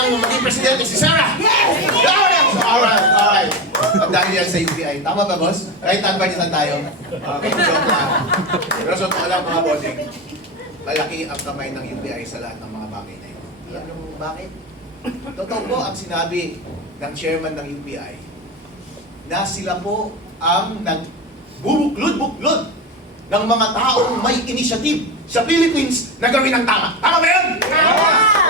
ng maging presidente si Sarah! Yes! Alright. Ang dahil yan sa UPI. Tama ba, boss? Kahit advice tayo. Okay, joke lang. Pero sa totoo lang, mga bossing, malaki ang kamay ng UPI sa lahat ng mga bagay na ito. Alam niyo kung bakit? Totoo po ang sinabi ng chairman ng UPI na sila po ang nagbubuklod-buklod ng mga taong may initiative sa Philippines na gawin ang tama. Tama ba yun?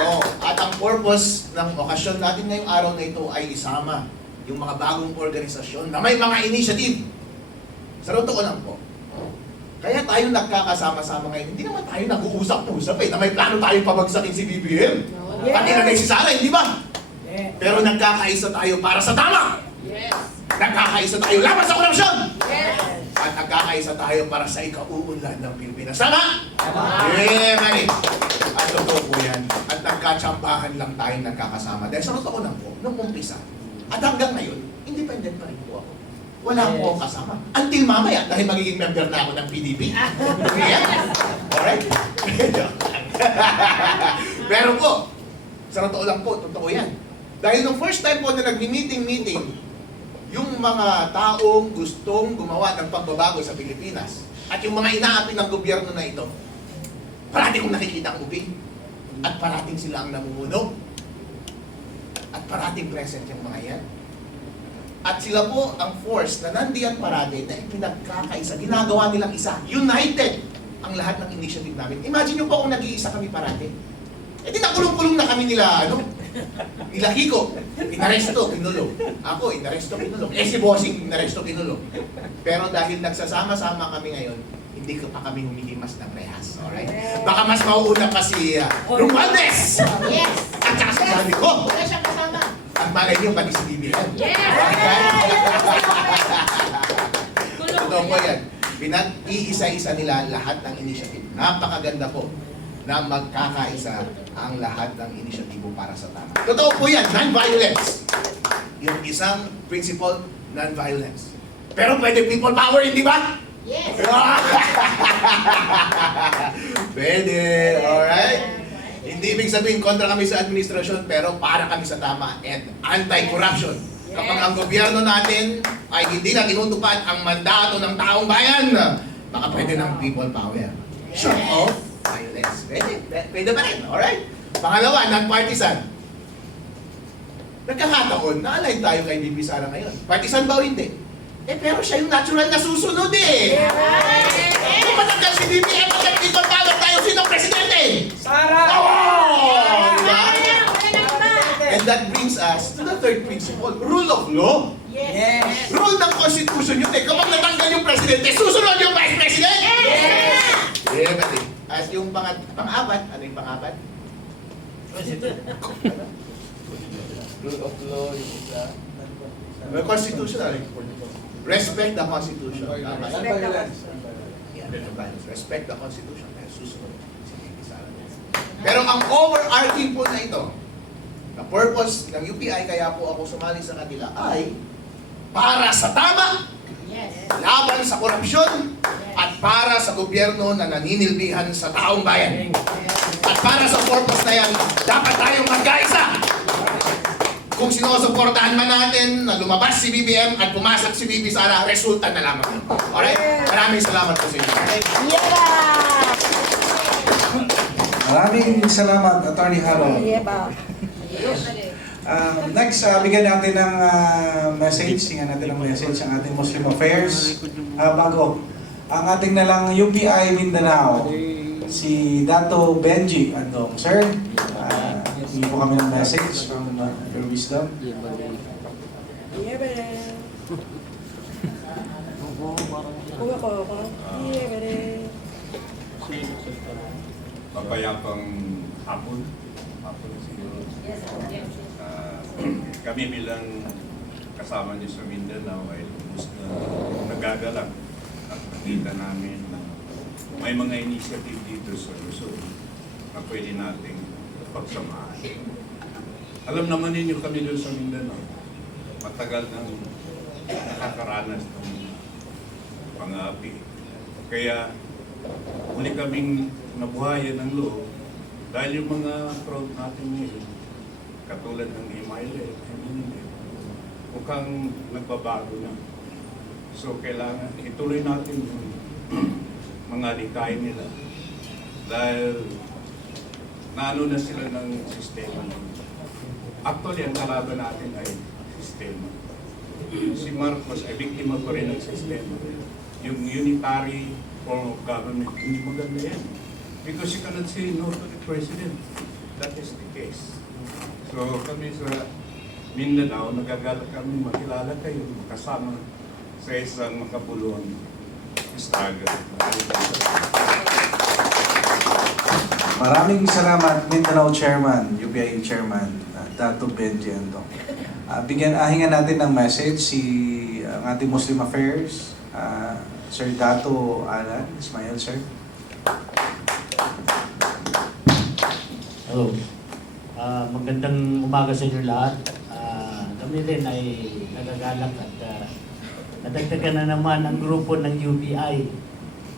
Oh, at ang purpose ng okasyon natin ngayong araw na ito ay isama yung mga bagong organisasyon na may mga initiative. Sa totoo lang po. Kaya tayo nagkakasama-sama ngayon. Hindi naman tayo nag-uusap-usap na may plano tayong pabagsakin si BBM. Pati na si Sara, hindi ba? Pero nagkakaisa tayo para sa tama. Nagkakaisa tayo laban sa korupsyon. At nagkakaisa tayo para sa ikauunlad ng Pilipinas. Sama? Yeah, man. At totoo po yan. At nagkatsambahan lang tayong nagkakasama. Dahil sa totoo lang po, nung umpisa, at hanggang ngayon, independent pa rin po ako. Wala po akong kasama. Until mamaya, dahil magiging member na ako ng PDP. Yeah? Alright? Pero po, sa totoo lang po, totoo yan. Dahil nung first time po na nag-meeting, yung mga taong gustong gumawa ng pagbabago sa Pilipinas at yung mga inaapi ng gobyerno na ito, parati kong nakikita ang ubi at parating sila ang namumuno at parating present yung mga yan. At sila po ang force na nandiyan parati na pinagkakaisa, ginagawa nilang isa, united ang lahat ng initiative namin. Imagine nyo po kung nag-iisa kami parati. Eh di nakulong-kulong na kami nila Kiko, inaresto, kinulong. Ako, inaresto, kinulong. Eh si Bossing, inaresto, kinulong. Pero dahil nagsasama-sama kami ngayon, hindi ko pa kami humihimas ng rehas. Alright? Baka mas mauuna pa si Romualdez! Yes! At saka si sabi ko! Wala siyang kasama. At malay niyo, pati si BBM. Yes! Totoo po yan. Pinag-iisa-isa nila lahat ng initiative. Napakaganda po na magkakaisa ang lahat ng inisyatibo para sa tama. Totoo po yan, non-violence. Yung isang principle, non-violence. Pero pwede people power, hindi ba? Yes! Pwede, alright? Hindi ibig sabihin kontra kami sa administrasyon, pero para kami sa tama and anti-corruption. Kapag ang gobyerno natin ay hindi na tinutupad ang mandato ng taong bayan, baka pwede ng people power. Short of violence. Pwede pa rin, alright? Pangalawa, non-partisan. Nagkakataon, na-align tayo kay Bibi Sara ngayon. Partisan ba o hindi? Eh, pero siya yung natural na susunod eh. Kung matagal si Bibi, eh, pagkat people power tayo, sino presidente? Sara! Oh! Diba? And that brings us to the third principle, rule of law. Yes! Rule ng Constitution yun eh. Kapag natanggal yung presidente, susunod yung vice president? Yes! Yeah, but eh. As yung pang-apat, ano yung pang-apat? Rule of law, yung isa. Well, constitutional. Respect the Constitution. Tama. Yeah, respect the Constitution. Susunod. Pero ang overarching po na ito, the purpose ng UPI, kaya po ako sumali sa kanila, ay para sa tama, laban sa korupsyon, at para sa gobyerno na naninilbihan sa taong bayan. At para sa purpose na yan, dapat tayong magkaisa. Kung sinusuportahan man natin na lumabas si BBM at pumasok si Bibi Sara, resulta na lamang yun. Alright? Maraming salamat po sa inyo. Maraming salamat, Attorney Harold. Next, bigyan natin ng message. Tingnan natin ng message ang ating Muslim Affairs. Bago, ang ating nalang UPI Mindanao, si Dato Benji Andong. Sir, hindi po kami ng message from your wisdom. Mapayapang hapon siguro. Kami bilang kasama niyo sa Mindanao ay lubos na nagagalak at nakita namin na may mga initiative dito sa Luzon na pwede nating pagsamahan. Alam naman ninyo kami doon sa Mindanao, matagal nang nakakaranas ng pang-aapi. Kaya muli kaming nabuhayan ng loob dahil yung mga crowd natin ngayon katulad ng Imayle, mukhang nagbabago na. So kailangan ituloy natin yung mga likay nila dahil naano na sila ng sistema. Actually, ang kalaban natin ay sistema. Si Marcos ay biktima pa rin ng sistema. Yung unitary form of government, hindi maganda yan. Because you cannot say no to the president. That is the case. So kami sa Mindanao, nagagalak kami makilala kayo, kasama sa isang makabuluhan istaga. Maraming salamat, Mindanao Chairman, UPI Chairman, Dato Benji Andong. Hingan natin ng message si ang ating Muslim Affairs, Sir Dato Alan Ismail, sir. Hello. Magandang umaga sa inyo lahat. Kami rin ay nagagalak at nadagdagan na naman ang grupo ng UPI.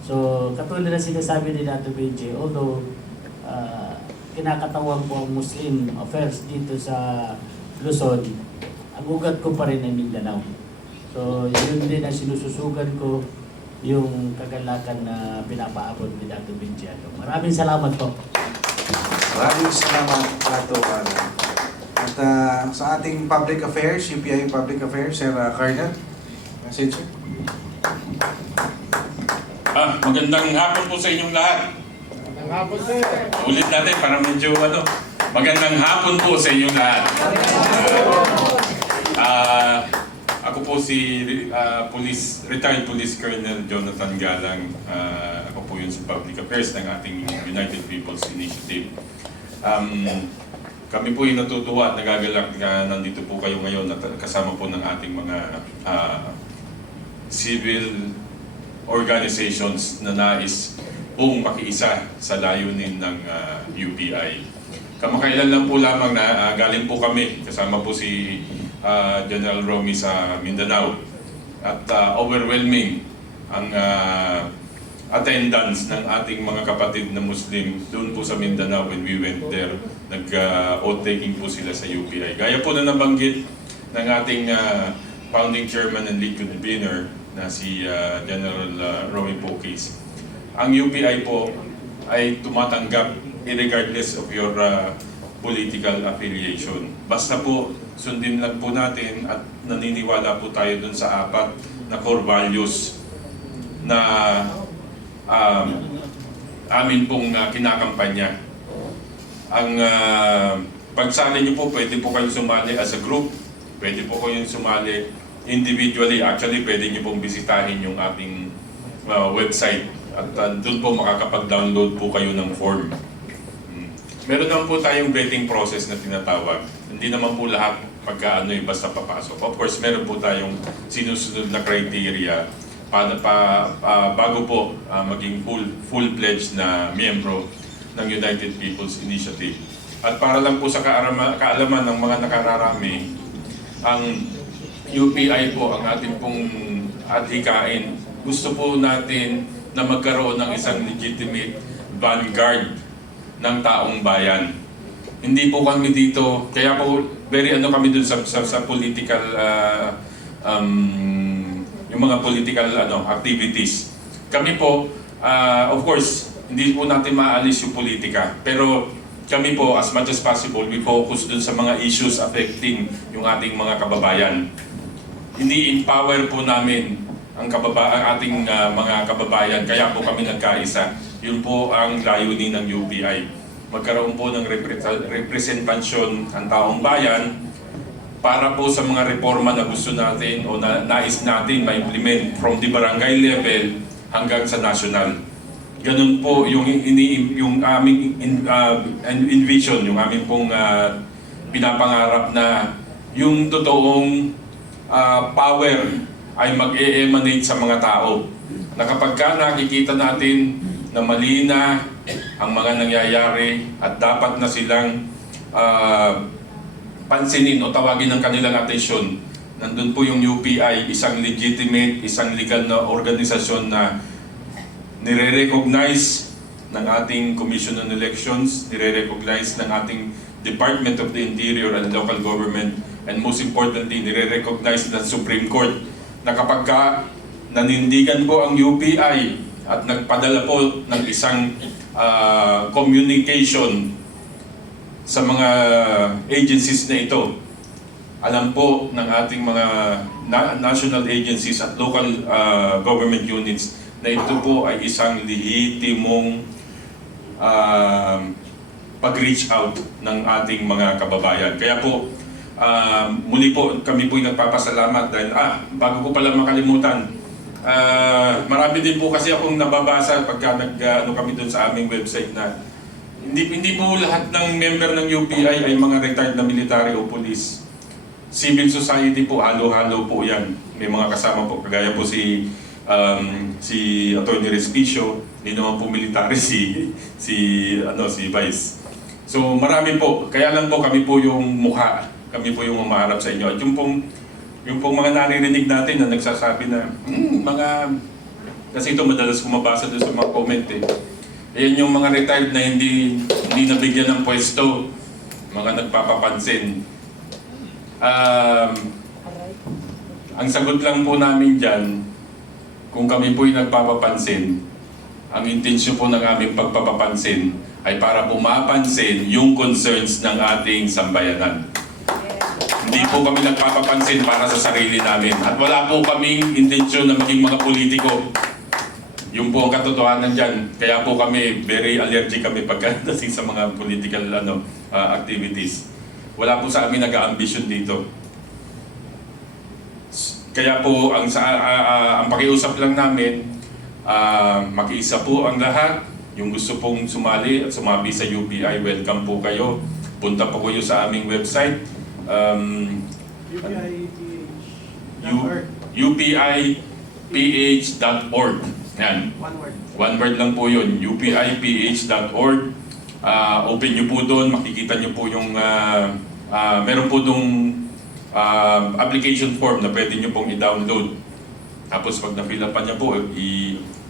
So, katulad na sinasabi ni Dato Benji, although kinakatawan po ang Muslim Affairs dito sa Luzon, ang ugat ko pa rin ay Mindanao. So, yun din ang sinususugan ko, yung kagalakan na pinapaabot ni Dato Benji. Maraming salamat po. Maraming salamat, Dato Alan. At sa ating Public Affairs, UPI Public Affairs, Sir Carnel, message, sir. Magandang hapon po sa inyong lahat. Magandang hapon, sir. Ulit natin para medyo magandang hapon po sa inyong lahat. Ako po si retired Police Colonel Jonathan Galang. Ako po yun sa Public Affairs ng ating United People's Initiative. Kami po yung natutuwa at nagagalak na nandito po kayo ngayon at kasama po ng ating mga civil organizations na nais pong makiisa sa layunin ng UPI. Kamakailan lang po lamang na galing po kami, kasama po si General Romy sa Mindanao at overwhelming ang attendance ng ating mga kapatid na Muslim doon po sa Mindanao when we went there. Nag-oath-taking po sila sa UPI. Gaya po na nabanggit ng ating founding chairman and lead convener na si General Romy Pokis. Ang UPI po ay tumatanggap regardless of your political affiliation. Basta po sundin lang po natin at naniniwala po tayo dun sa apat na core values na amin pong kinakampanya. Ang pagsali niyo po, pwede po kayong sumali as a group, pwede po kayong sumali individually. Actually, pwede niyo pong bisitahin yung ating website at doon po makakapag-download po kayo ng form. Meron naman po tayong vetting process na tinatawag. Hindi naman po lahat pagka basta papasok. Of course, meron po tayong sinusunod na criteria bago po maging full-fledged na miyembro ng United People's Initiative. At para lang po sa kaalaman ng mga nakararami, ang UPI po, ang ating pong adhikain, gusto po natin na magkaroon ng isang legitimate vanguard ng taong bayan. Hindi po kami dito, kaya po very kami dun sa political yung mga political activities. Kami po of course hindi po natin maalis yung politika, pero kami po as much as possible we focus dun sa mga issues affecting yung ating mga kababayan. Hindi empower po namin ang ating mga kababayan, kaya po kami nagkaisa. Yun po ang layunin ng UPI. Magkaroon po ng representasyon ang taong bayan para po sa mga reforma na gusto natin o nais natin ma-implement from the barangay level hanggang sa national. Ganun po yung aming envision, yung aming pong pinapangarap na yung totoong power ay mag-e-emanate sa mga tao. Na kapag nakikita natin na mali na ang mga nangyayari at dapat na silang pansinin o tawagin ng kanilang atensyon, nandun po yung UPI, isang legitimate, isang legal na organisasyon na nire-recognize ng ating Commission on Elections, nire-recognize ng ating Department of the Interior and Local Government, and most importantly, nire-recognize ng Supreme Court na kapag ka nanindigan po ang UPI at nagpadala po ng isang communication sa mga agencies na ito, alam po ng ating mga national agencies at local government units na ito po ay isang lehitimong pag-reach out ng ating mga kababayan. Kaya po, muli po kami po nagpapasalamat dahil, bago ko pala makalimutan, marami din po kasi akong nababasa pagka kami dun sa aming website na hindi po lahat ng member ng UPI ay mga retired na military o police. Civil society po, halo-halo po yan. May mga kasama po, kagaya po si Atty. Respicio, hindi naman po military si Vice. So marami po, kaya lang po kami po yung mukha, kami po yung umaharap sa inyo. At yung pong mga naririnig natin na nagsasabi na, kasi ito madalas kumabasa doon sa mga comment eh. Ayan yung mga retired na hindi nabigyan ng pwesto, mga nagpapapansin. Ang sagot lang po namin dyan, kung kami po'y nagpapapansin, ang intensyon po ng aming pagpapapansin ay para po mapansin yung concerns ng ating sambayanan. Hindi po kami nagpapapansin para sa sarili namin. At wala po kaming intensyon na maging mga politiko. Yung po ang katotohanan dyan. Kaya po kami, very allergic kami pagdating sa mga political activities. Wala po sa amin nag-a-ambition dito. Kaya po, ang pakiusap lang namin, makiisa po ang lahat. Yung gusto pong sumali at sumabi sa UPI, welcome po kayo. Punta po kayo sa aming website. upiph.org. Yan. One word lang po yun. upiph.org. Open nyo po doon, makikita nyo po yung meron po doon application form na pwede nyo pong i-download. Tapos pag na-fill up niya po,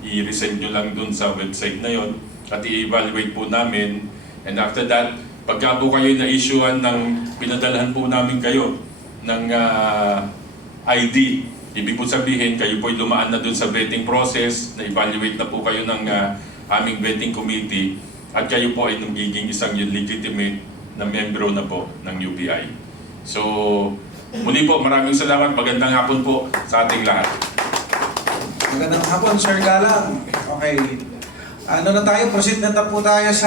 i-resend nyo lang doon sa website na yon at i-evaluate po namin. And after that, pagka po kayo na-issuean ng pinadalhan po namin kayo ng ID, ibig po sabihin, kayo po dumaan na doon sa vetting process, na-evaluate na po kayo ng aming vetting committee, at kayo po ay nagiging isang legitimate na membro na po ng UPI. So, muli po, maraming salamat. Magandang hapon po sa ating lahat. Magandang hapon, Sir Galang. Okay. Proceed na po tayo sa